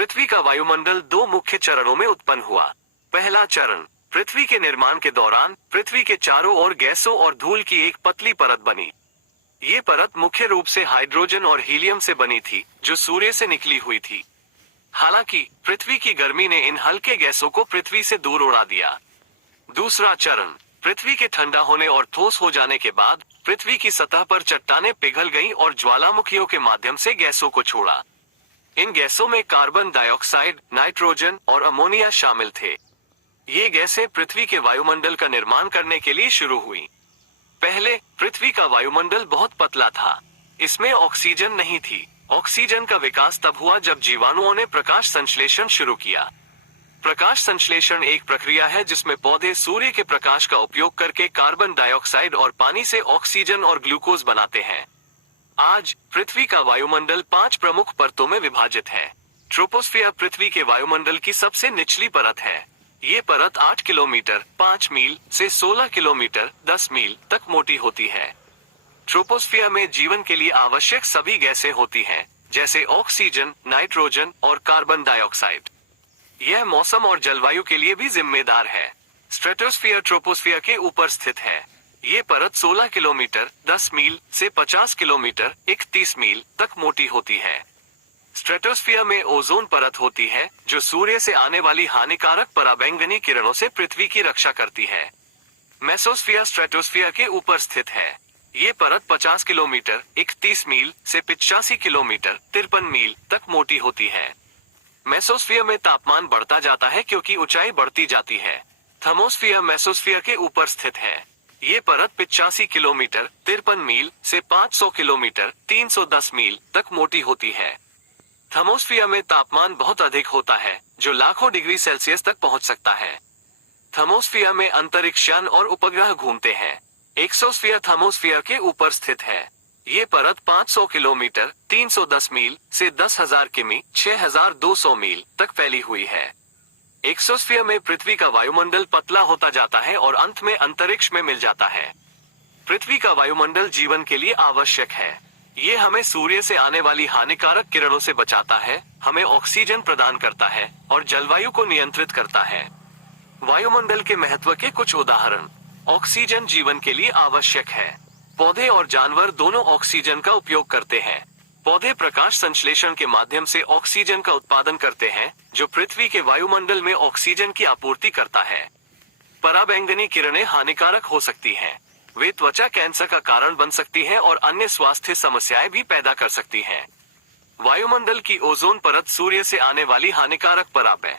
पृथ्वी का वायुमंडल दो मुख्य चरणों में उत्पन्न हुआ। पहला चरण, पृथ्वी के निर्माण के दौरान पृथ्वी के चारों ओर गैसों और धूल की एक पतली परत बनी। ये परत मुख्य रूप से हाइड्रोजन और हीलियम से बनी थी, जो सूर्य से निकली हुई थी। हालांकि पृथ्वी की गर्मी ने इन हल्के गैसों को पृथ्वी से दूर उड़ा दिया। दूसरा चरण, पृथ्वी के ठंडा होने और ठोस हो जाने के बाद पृथ्वी की सतह पर चट्टानें पिघल गईं और ज्वालामुखियों के माध्यम से गैसों को छोड़ा। इन गैसों में कार्बन डाइऑक्साइड, नाइट्रोजन और अमोनिया शामिल थे। ये गैसें पृथ्वी के वायुमंडल का निर्माण करने के लिए शुरू हुई। पहले पृथ्वी का वायुमंडल बहुत पतला था। इसमें ऑक्सीजन नहीं थी। ऑक्सीजन का विकास तब हुआ जब जीवाणुओं ने प्रकाश संश्लेषण शुरू किया। प्रकाश संश्लेषण एक प्रक्रिया है जिसमें पौधे सूर्य के प्रकाश का उपयोग करके कार्बन डाइऑक्साइड और पानी से ऑक्सीजन और ग्लूकोज बनाते हैं। आज पृथ्वी का वायुमंडल 5 प्रमुख परतों में विभाजित है। ट्रोपोस्फियर पृथ्वी के वायुमंडल की सबसे निचली परत है। ये परत 8 किलोमीटर 5 मील से 16 किलोमीटर 10 मील तक मोटी होती है। ट्रोपोस्फियर में जीवन के लिए आवश्यक सभी गैसें होती हैं, जैसे ऑक्सीजन, नाइट्रोजन और कार्बन डाइऑक्साइड। यह मौसम और जलवायु के लिए भी जिम्मेदार है। स्ट्रेटोस्फियर ट्रोपोस्फियर के ऊपर स्थित है। ये परत 16 किलोमीटर 10 मील से 50 किलोमीटर 31 मील तक मोटी होती है। स्ट्रेटोस्फियर में ओजोन परत होती है, जो सूर्य से आने वाली हानिकारक पराबैंगनी किरणों से पृथ्वी की रक्षा करती है। मेसोस्फियर स्ट्रेटोस्फियर के ऊपर स्थित है। ये परत 50 किलोमीटर 31 मील से 85 किलोमीटर 53 मील तक मोटी होती है। मेसोस्फियर में तापमान बढ़ता जाता है क्योंकि ऊंचाई बढ़ती जाती है। थर्मोस्फियर मेसोस्फियर के ऊपर स्थित है। ये परत 85 किलोमीटर 53 मील से 500 किलोमीटर 310 मील तक मोटी होती है। थर्मोस्फियर में तापमान बहुत अधिक होता है, जो लाखों डिग्री सेल्सियस तक पहुंच सकता है। थर्मोस्फियर में अंतरिक्ष यान और उपग्रह घूमते हैं। एक्सोस्फियर थर्मोस्फियर के ऊपर स्थित है। ये परत 500 किलोमीटर 310 मील से 10,000 किमी 6,200 मील तक फैली हुई है। एक्सोस्फियर में पृथ्वी का वायुमंडल पतला होता जाता है और अंत में अंतरिक्ष में मिल जाता है। पृथ्वी का वायुमंडल जीवन के लिए आवश्यक है। ये हमें सूर्य से आने वाली हानिकारक किरणों से बचाता है, हमें ऑक्सीजन प्रदान करता है और जलवायु को नियंत्रित करता है। वायुमंडल के महत्व के कुछ उदाहरण। ऑक्सीजन जीवन के लिए आवश्यक है। पौधे और जानवर दोनों ऑक्सीजन का उपयोग करते हैं। पौधे प्रकाश संश्लेषण के माध्यम से ऑक्सीजन का उत्पादन करते हैं, जो पृथ्वी के वायुमंडल में ऑक्सीजन की आपूर्ति करता है। पराबैंगनी किरणें हानिकारक हो सकती हैं। वे त्वचा कैंसर का कारण बन सकती हैं और अन्य स्वास्थ्य समस्याएं भी पैदा कर सकती हैं। वायुमंडल की ओजोन परत सूर्य से आने वाली हानिकारक पराबै